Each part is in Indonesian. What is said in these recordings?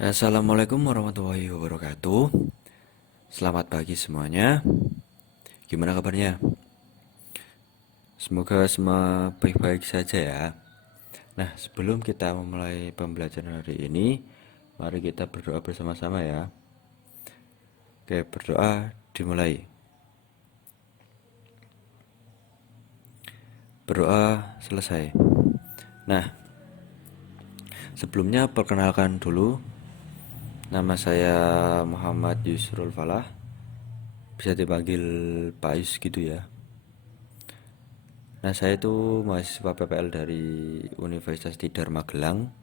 Assalamualaikum warahmatullahi wabarakatuh. Selamat pagi semuanya. Gimana kabarnya? Semoga semua baik-baik saja ya. Nah, sebelum kita memulai pembelajaran hari ini, mari kita berdoa bersama-sama ya. Oke, berdoa dimulai. Berdoa selesai. Nah, sebelumnya perkenalkan dulu. Nama saya Muhammad Yusrul Falah. Bisa dipanggil Pak Yus gitu ya. Nah, saya itu mahasiswa PPL dari Universitas Tidar Magelang.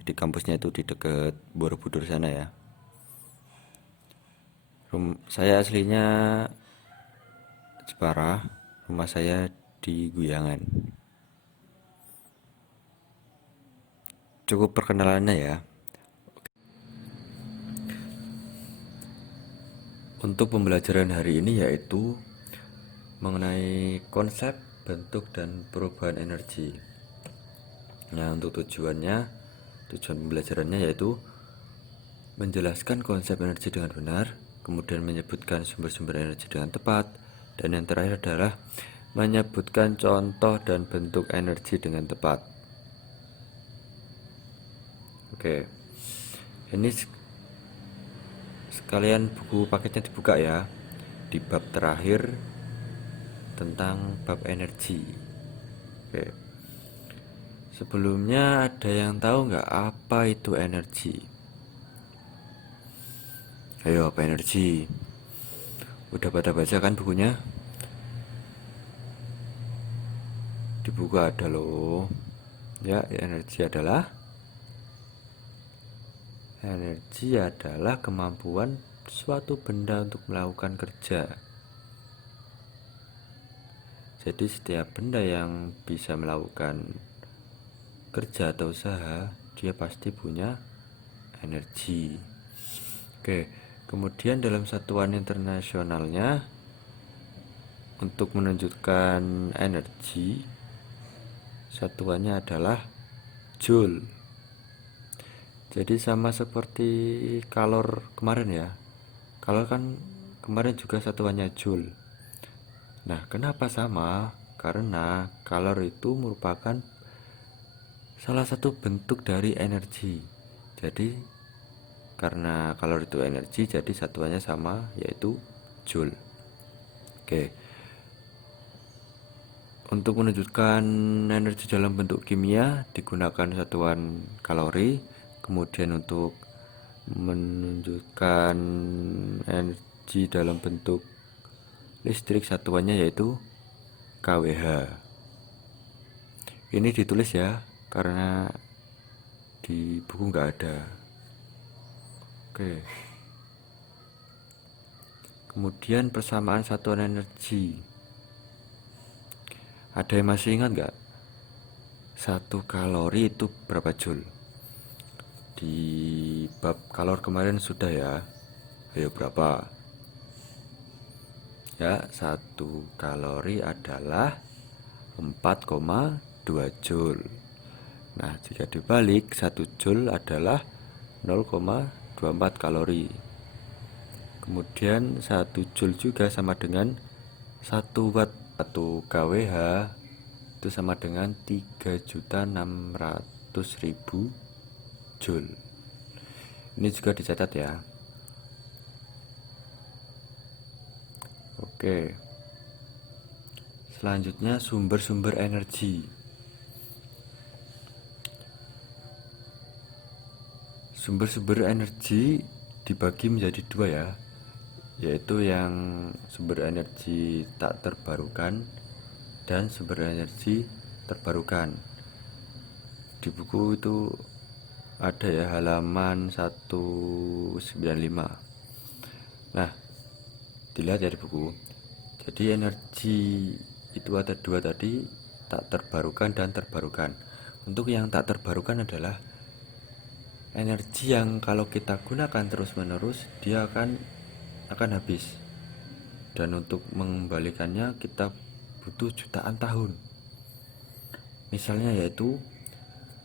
Jadi kampusnya itu di dekat Borobudur sana ya. Saya aslinya Jepara, rumah saya di Guyangan. Cukup perkenalannya ya. Untuk pembelajaran hari ini yaitu mengenai konsep, bentuk, dan perubahan energi. Nah, untuk tujuan pembelajarannya yaitu menjelaskan konsep energi dengan benar, kemudian menyebutkan sumber-sumber energi dengan tepat, dan yang terakhir adalah menyebutkan contoh dan bentuk energi dengan tepat. Oke, ini sekalian buku paketnya dibuka ya, di bab terakhir tentang bab energi. Oke, sebelumnya ada yang tahu nggak apa itu energi? Ayo, apa energi? Udah pada baca kan bukunya? Di buku ada loh. Ya, energi adalah kemampuan suatu benda untuk melakukan kerja. Jadi setiap benda yang bisa melakukan kerja atau usaha, dia pasti punya energi. Oke, kemudian dalam satuan internasionalnya untuk menunjukkan energi, satuannya adalah joule. Jadi sama seperti kalor kemarin ya. Kalor kan kemarin juga satuannya joule. Nah, kenapa sama? Karena kalor itu merupakan salah satu bentuk dari energi. Jadi karena kalor itu energi, jadi satuannya sama, yaitu joule. Oke. Untuk menunjukkan energi dalam bentuk kimia digunakan satuan kalori. Kemudian untuk menunjukkan energi dalam bentuk listrik satuannya yaitu kWh. Ini ditulis ya, karena di buku nggak ada. Oke. Kemudian persamaan satuan energi. Ada yang masih ingat nggak? 1 kalori itu berapa joule? Di bab kalor kemarin sudah ya. Ayo berapa? Ya, 1 kalori adalah 4,2 joule. Nah, jika dibalik, 1 joule adalah 0,24 kalori. Kemudian 1 joule juga sama dengan 1 watt. 1 kWh itu sama dengan 3.600.000 joule. Ini juga dicatat ya. Oke. Selanjutnya sumber-sumber energi. Sumber-sumber energi dibagi menjadi dua ya, yaitu yang sumber energi tak terbarukan dan sumber energi terbarukan. Di buku itu ada ya, halaman 195. Nah, dilihat ya di buku. Jadi energi itu ada dua tadi, tak terbarukan dan terbarukan. Untuk yang tak terbarukan adalah energi yang kalau kita gunakan terus-menerus dia akan habis, dan untuk mengembalikannya kita butuh jutaan tahun. Misalnya yaitu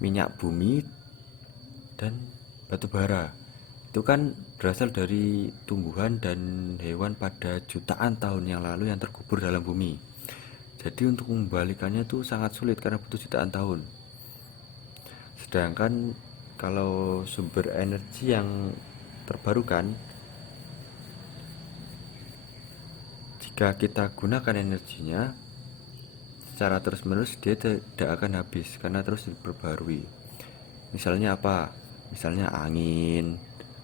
minyak bumi dan batu bara. Itu kan berasal dari tumbuhan dan hewan pada jutaan tahun yang lalu yang terkubur dalam bumi. Jadi untuk mengembalikannya itu sangat sulit karena butuh jutaan tahun. Sedangkan kalau sumber energi yang terbarukan, jika kita gunakan energinya secara terus-menerus, dia tidak akan habis karena terus diperbarui. Misalnya apa? Misalnya angin,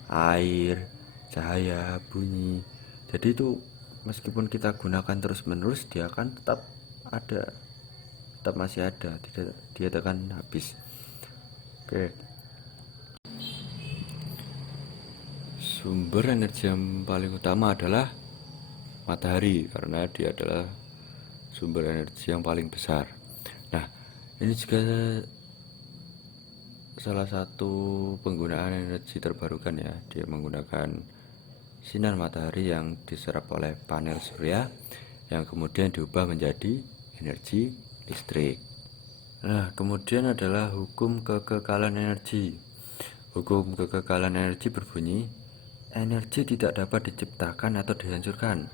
air, cahaya, bunyi. Jadi itu meskipun kita gunakan terus-menerus, dia akan tetap ada, tetap masih ada, tidak, dia tidak akan habis. Oke. Sumber energi yang paling utama adalah matahari karena dia adalah sumber energi yang paling besar. Nah, ini juga salah satu penggunaan energi terbarukan ya. Dia menggunakan sinar matahari yang diserap oleh panel surya yang kemudian diubah menjadi energi listrik. Nah, kemudian adalah hukum kekekalan energi. Hukum kekekalan energi berbunyi, energi tidak dapat diciptakan atau dihancurkan,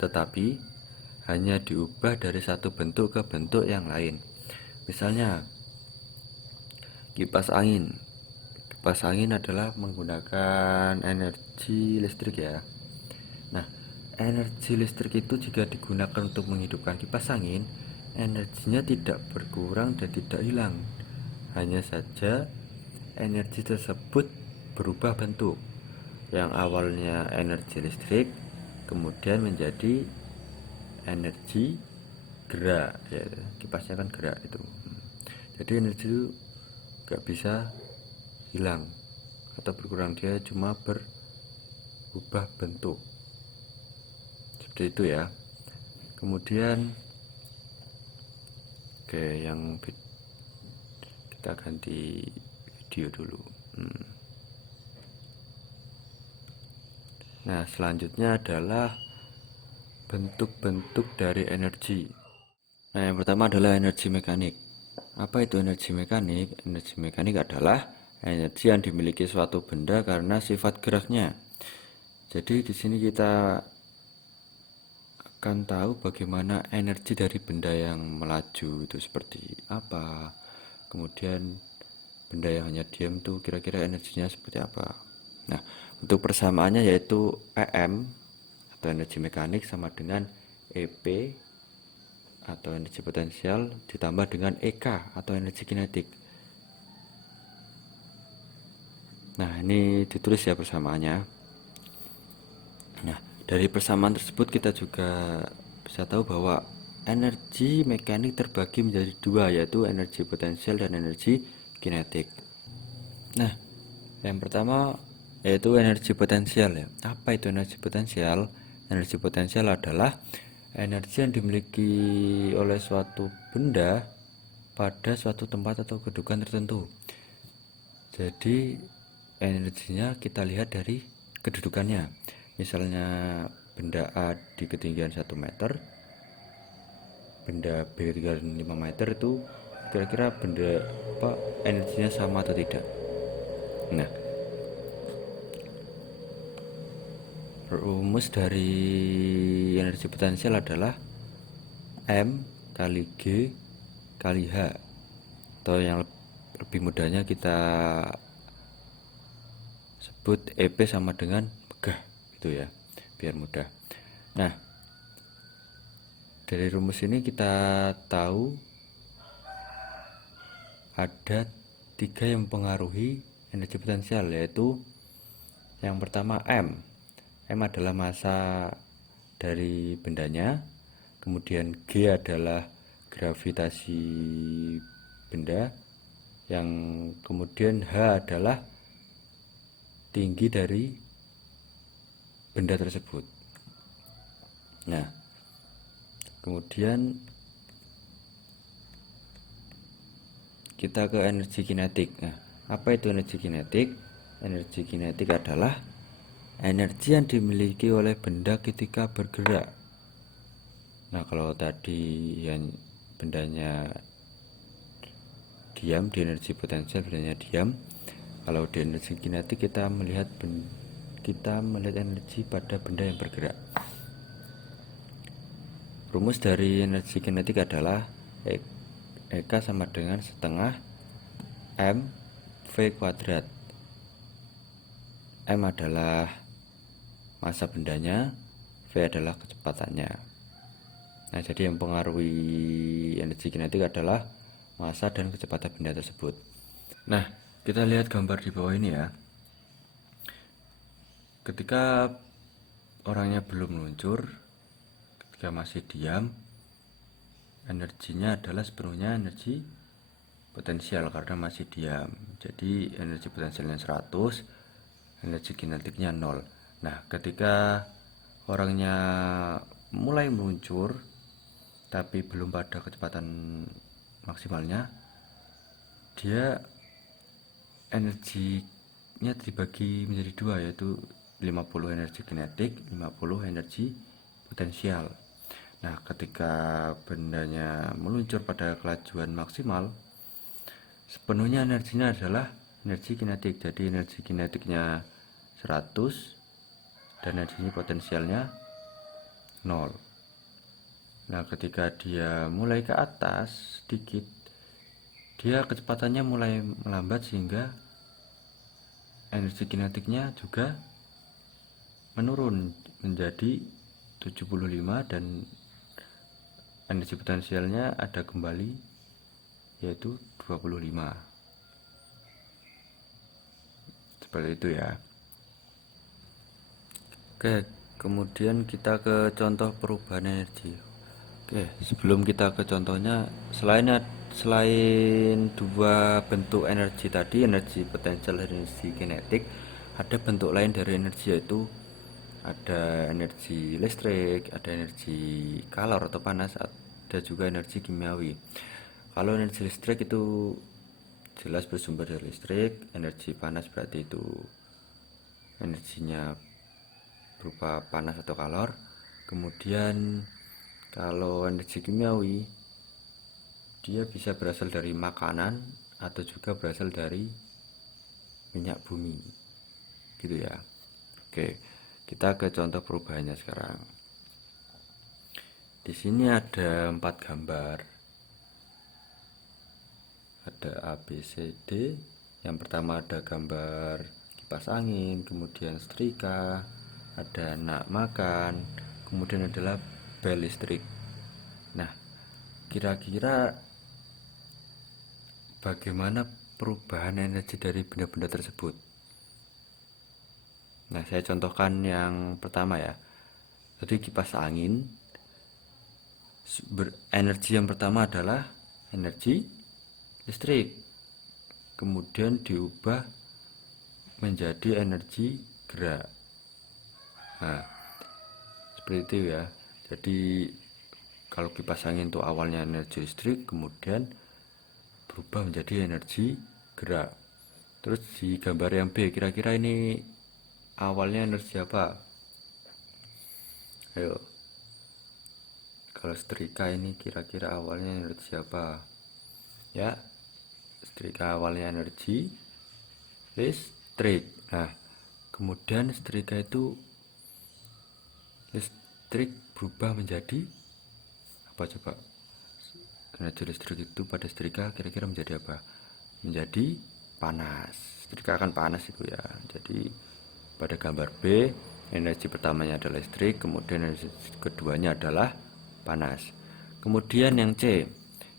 tetapi hanya diubah dari satu bentuk ke bentuk yang lain. Misalnya, kipas angin. Kipas angin adalah menggunakan energi listrik ya. Nah, energi listrik itu jika digunakan untuk menghidupkan kipas angin, energinya tidak berkurang dan tidak hilang. Hanya saja energi tersebut berubah bentuk. Yang awalnya energi listrik kemudian menjadi energi gerak ya, kipasnya kan gerak itu. Jadi energi itu gak bisa hilang atau berkurang, dia cuma berubah bentuk seperti itu ya. Kemudian yang kita ganti video dulu. Nah, selanjutnya adalah bentuk-bentuk dari energi. Nah, yang pertama adalah energi mekanik. Apa itu energi mekanik? Energi mekanik adalah energi yang dimiliki suatu benda karena sifat geraknya. Jadi di sini kita akan tahu bagaimana energi dari benda yang melaju itu seperti apa. Kemudian benda yang hanya diam itu kira-kira energinya seperti apa. Nah, untuk persamaannya yaitu EM atau energi mekanik sama dengan EP atau energi potensial ditambah dengan EK atau energi kinetik. Nah, ini ditulis ya persamaannya. Nah, dari persamaan tersebut kita juga bisa tahu bahwa energi mekanik terbagi menjadi dua, yaitu energi potensial dan energi kinetik. Nah, yang pertama yaitu energi potensial ya. Apa itu energi potensial? Energi potensial adalah energi yang dimiliki oleh suatu benda pada suatu tempat atau kedudukan tertentu. Jadi energinya kita lihat dari kedudukannya. Misalnya benda A di ketinggian 1 meter, benda B di ketinggian 5 meter, itu kira-kira benda apa energinya sama atau tidak. Nah, rumus dari energi potensial adalah M kali G kali H, atau yang lebih mudahnya kita sebut EP sama dengan megah gitu ya, biar mudah. Nah, dari rumus ini kita tahu ada 3 yang mempengaruhi energi potensial, yaitu yang pertama M. M adalah massa dari bendanya, kemudian G adalah gravitasi benda, yang kemudian H adalah tinggi dari benda tersebut. Nah, kemudian kita ke energi kinetik. Nah, apa itu energi kinetik? Energi kinetik adalah energi yang dimiliki oleh benda ketika bergerak. Nah, kalau tadi yang bendanya diam, di energi potensial bendanya diam. Kalau di energi kinetik kita melihat energi pada benda yang bergerak. Rumus dari energi kinetik adalah EK sama dengan setengah M V kuadrat. M adalah massa bendanya, V adalah kecepatannya. Nah, jadi yang mempengaruhi energi kinetik adalah massa dan kecepatan benda tersebut. Nah, kita lihat gambar di bawah ini ya. Ketika orangnya belum meluncur, ketika masih diam, energinya adalah sepenuhnya energi potensial karena masih diam. Jadi energi potensialnya 100, energi kinetiknya 0. Nah, ketika orangnya mulai meluncur tapi belum pada kecepatan maksimalnya, dia energinya dibagi menjadi dua, yaitu 50 energi kinetik, 50 energi potensial. Nah, ketika bendanya meluncur pada kelajuan maksimal, sepenuhnya energinya adalah energi kinetik. Jadi energi kinetiknya 100 dan energi potensialnya 0. Nah, ketika dia mulai ke atas sedikit, dia kecepatannya mulai melambat sehingga energi kinetiknya juga menurun menjadi 75 dan energi potensialnya ada kembali yaitu 25. Seperti itu ya. Oke, kemudian kita ke contoh perubahan energi. Oke, sebelum kita ke contohnya, selain dua bentuk energi tadi, energi potensial dan energi kinetik, ada bentuk lain dari energi, yaitu ada energi listrik, ada energi kalor atau panas, ada juga energi kimiawi. Kalau energi listrik itu jelas bersumber dari listrik, energi panas berarti itu energinya berupa panas atau kalor. Kemudian kalau energi kimiawi, dia bisa berasal dari makanan atau juga berasal dari minyak bumi, gitu ya. Oke, kita ke contoh perubahannya sekarang. Di sini ada 4 gambar, ada A, B, C, D. Yang pertama ada gambar kipas angin, kemudian setrika, ada anak makan, kemudian adalah bel listrik. Nah, kira-kira bagaimana perubahan energi dari benda-benda tersebut? Nah, saya contohkan yang pertama ya. Jadi kipas angin, energi yang pertama adalah energi listrik, kemudian diubah menjadi energi gerak. Nah, seperti itu ya. Jadi kalau kipas angin itu awalnya energi listrik, kemudian berubah menjadi energi gerak. Terus di gambar yang B, kira-kira ini awalnya energi apa? Ayo, kalau setrika ini kira-kira awalnya energi apa? Ya, setrika awalnya energi listrik. Nah, kemudian setrika itu listrik berubah menjadi apa coba? Energi listrik itu pada setrika kira-kira menjadi apa? Menjadi panas. Setrika akan panas itu ya. Jadi pada gambar B, energi pertamanya adalah listrik, kemudian energi keduanya adalah panas. Kemudian yang C,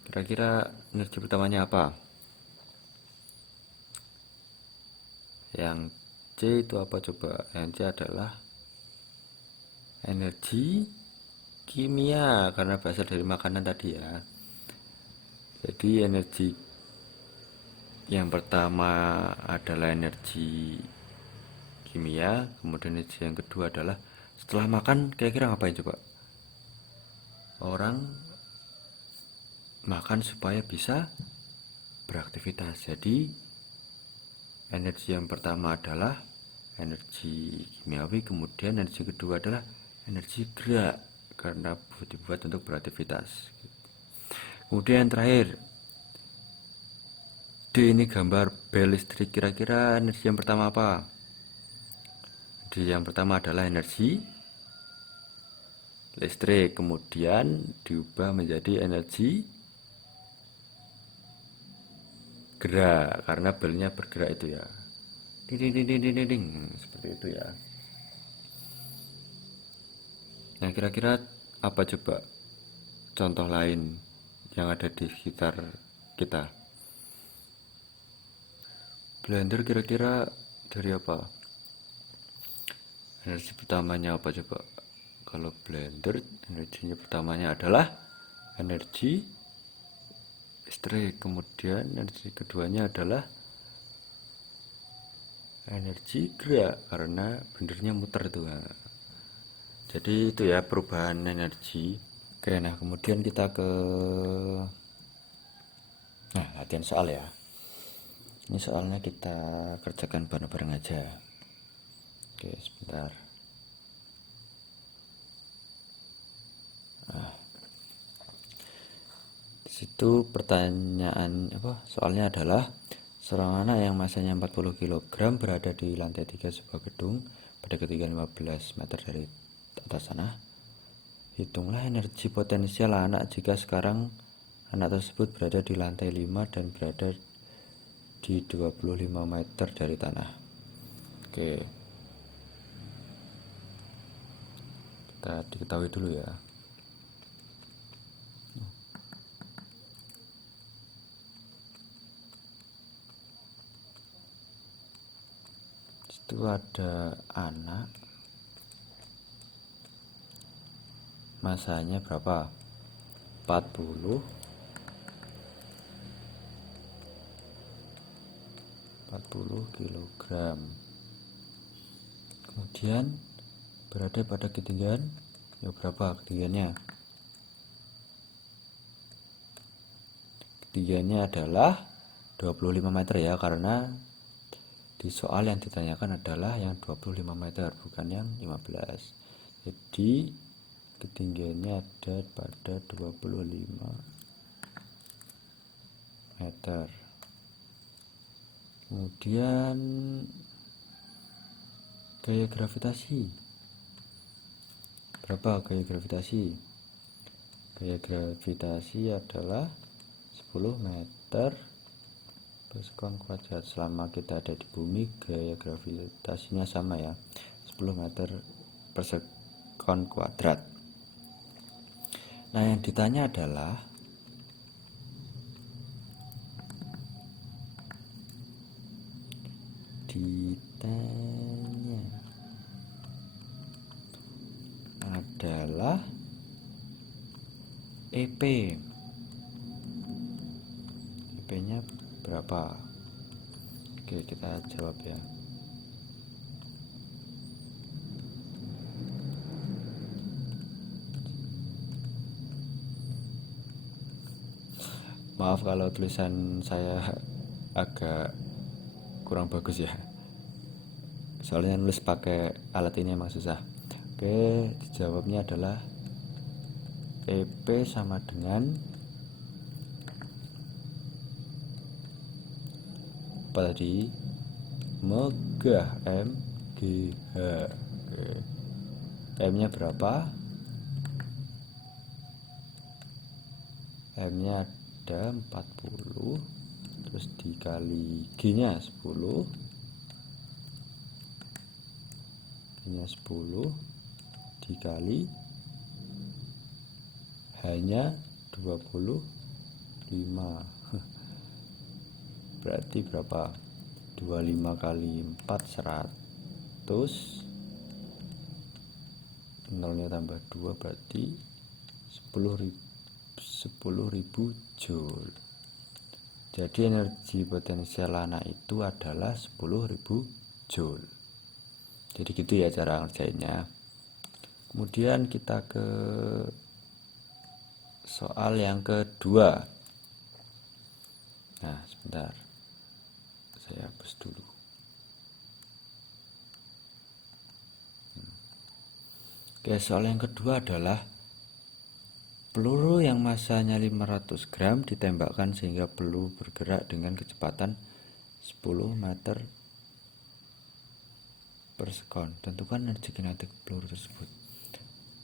kira-kira energi pertamanya apa? Yang C itu apa coba? Yang C adalah energi kimia karena berasal dari makanan tadi ya. Jadi energi yang pertama adalah energi kimia, kemudian energi yang kedua adalah setelah makan kira-kira ngapain coba? Orang makan supaya bisa beraktivitas. Jadi energi yang pertama adalah energi kimiawi, kemudian energi kedua adalah energi gerak karena dibuat untuk beraktivitas. Kemudian yang terakhir, D ini gambar bel listrik. Kira-kira energi yang pertama apa? Energi yang pertama adalah energi listrik, kemudian diubah menjadi energi gerak karena belnya bergerak itu ya. Ding ding ding ding ding ding, seperti itu ya. Nah, kira-kira apa coba contoh lain yang ada di sekitar kita? Blender kira-kira dari apa? Energi pertamanya apa coba? Kalau blender energinya pertamanya adalah energi listrik, kemudian energi keduanya adalah energi gerak karena blendernya muter tuh. Jadi itu ya perubahan energi. Oke, nah kemudian kita ke latihan soal ya. Ini soalnya kita kerjakan bareng-bareng aja. Oke, sebentar. Di situ pertanyaan soalnya adalah seorang anak yang masanya 40 kg berada di lantai 3 sebuah gedung pada ketinggian 15 meter dari atas tanah. Hitunglah energi potensial anak jika sekarang anak tersebut berada di lantai 5 dan berada di 25 meter dari tanah. Oke, kita diketahui dulu ya. Itu ada anak, masanya berapa? 40 kg. Kemudian berada pada ketinggian berapa ketinggiannya? Ketinggiannya adalah 25 meter ya, karena di soal yang ditanyakan adalah yang 25 meter bukan yang 15. Jadi ketinggiannya ada pada 25 meter. Kemudian gaya gravitasi. Berapa gaya gravitasi? Gaya gravitasi adalah 10 meter per sekon kuadrat. Selama kita ada di bumi, gaya gravitasinya sama ya, 10 meter per sekon kuadrat. Nah, yang ditanya adalah EP. EP-nya berapa? Oke, kita jawab ya. Maaf kalau tulisan saya agak kurang bagus ya, soalnya nulis pakai alat ini emang susah. Oke, jawabnya adalah EP sama dengan apa tadi? Megah, MGH. Oke. M-nya berapa? M-nya ada 40, terus dikali G-nya 10. G-nya 10 dikali hanya 25. Berarti berapa? 25 kali 4 100, nolnya tambah 2 berarti 10.000 joule. Jadi energi potensial anak itu adalah 10.000 joule. Jadi gitu ya cara ngerjainnya. Kemudian kita ke soal yang kedua. Nah, sebentar, saya hapus dulu. Oke, soal yang kedua adalah Peluru yang masanya 500 gram ditembakkan sehingga peluru bergerak dengan kecepatan 10 meter per sekon. Tentukan energi kinetik peluru tersebut.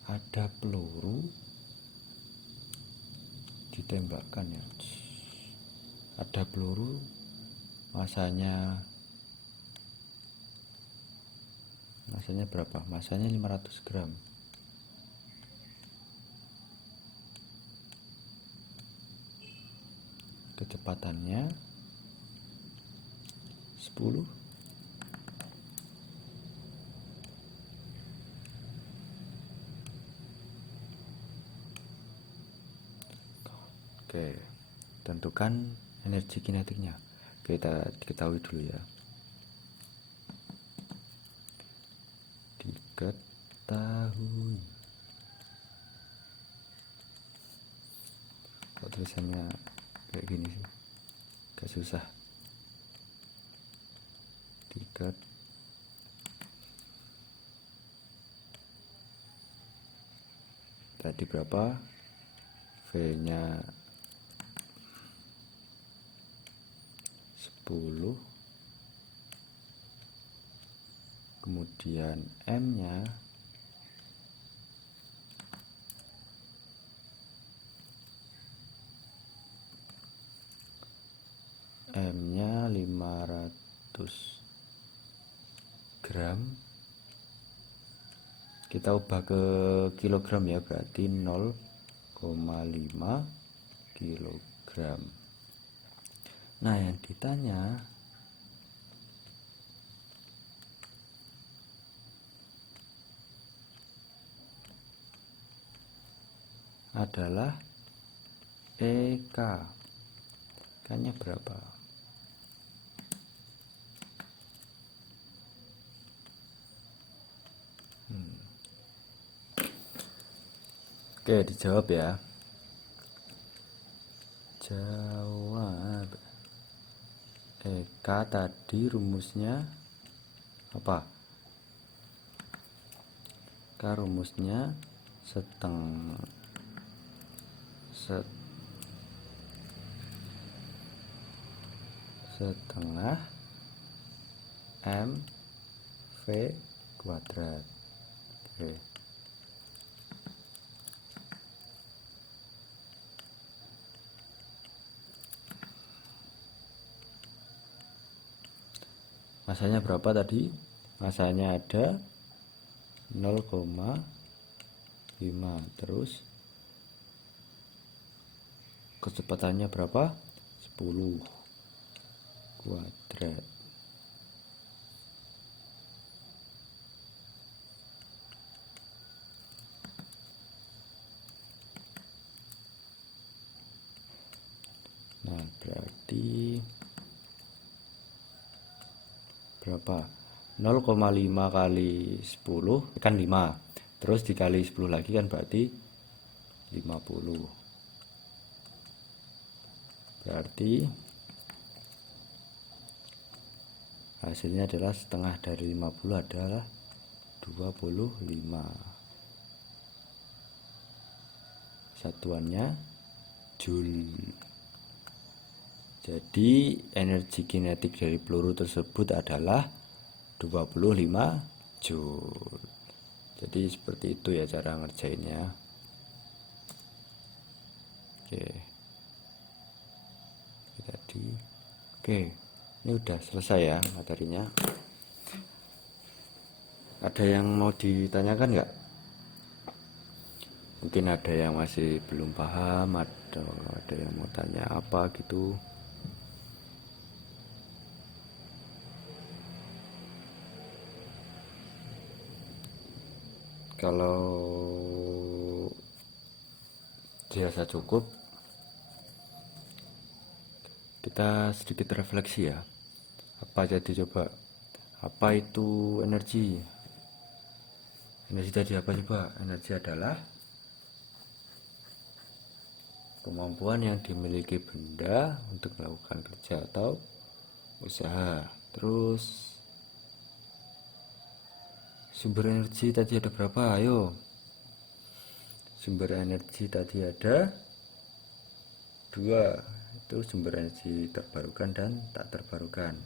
Ada peluru ditembakkan ya. Ada peluru masanya berapa? Masanya 500 gram. Kecepatannya 10. Oke, tentukan energi kinetiknya. Kita diketahui dulu ya. Diketahui. Kok tulisannya kayak gini sih? Agak susah. Tadi berapa? V-nya 10. Kemudian M-nya 500 gram. Kita ubah ke kilogram ya, berarti 0,5 kilogram. Nah, yang ditanya adalah EK. K-nya berapa? Oke, dijawab ya. Jawab. EK tadi rumusnya apa? K rumusnya setengah MV kuadrat. Oke. Masanya berapa tadi? Masanya ada 0,5. Terus kecepatannya berapa? 10 kuadrat. Nah, berarti berapa? 0,5 kali 10 kan 5. Terus dikali 10 lagi kan berarti 50. Berarti hasilnya adalah setengah dari 50 adalah 25. Satuannya joule. Jadi energi kinetik dari peluru tersebut adalah 25 joule. Jadi seperti itu ya cara ngerjainnya. Oke. Oke, ini udah selesai ya materinya. Ada yang mau ditanyakan nggak? Mungkin ada yang masih belum paham atau ada yang mau tanya apa gitu. Kalau dirasa cukup, kita sedikit refleksi ya. Apa jadi coba? Apa itu energi? Energi tadi apa coba? Energi adalah kemampuan yang dimiliki benda untuk melakukan kerja atau usaha. Terus sumber energi tadi ada berapa? Ayo. sumber energi tadi ada dua, itu sumber energi terbarukan dan tak terbarukan.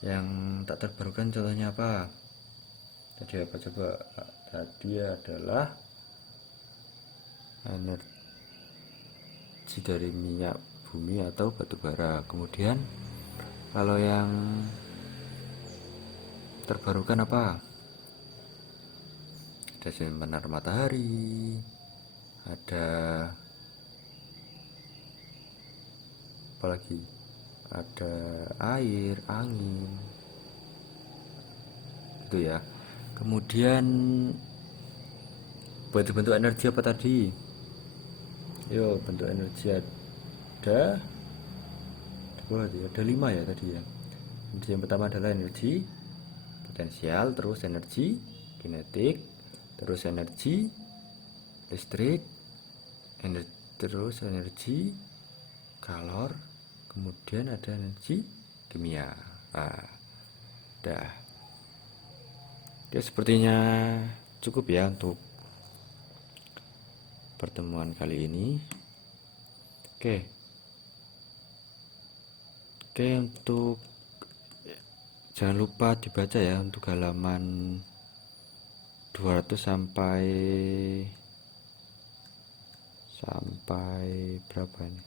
Yang tak terbarukan contohnya apa? Tadi apa coba? Tadi adalah energi dari minyak bumi atau batu bara. Kemudian kalau yang terbarukan apa? Ada sinar matahari, ada apalagi, ada air, angin, itu ya. Kemudian bentuk-bentuk energi apa tadi? Yo, bentuk energi ada ada 5 ya tadi ya. Energi yang pertama adalah energi potensial, terus energi kinetik, terus energi listrik, terus energi kalor, kemudian ada energi kimia. Dah. Oke, sepertinya cukup ya untuk pertemuan kali ini. Oke, untuk jangan lupa dibaca ya untuk halaman 200 sampai berapa ini?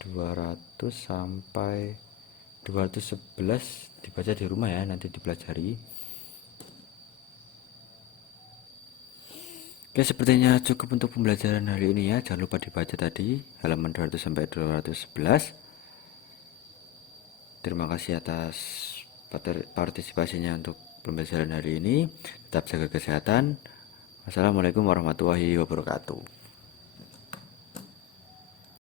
200 sampai 211 dibaca di rumah ya, nanti dipelajari. Oke, sepertinya cukup untuk pembelajaran hari ini ya. Jangan lupa dibaca tadi halaman 200 sampai 211. Terima kasih atas partisipasinya untuk pembelajaran hari ini. Tetap jaga kesehatan. Wassalamualaikum warahmatullahi wabarakatuh.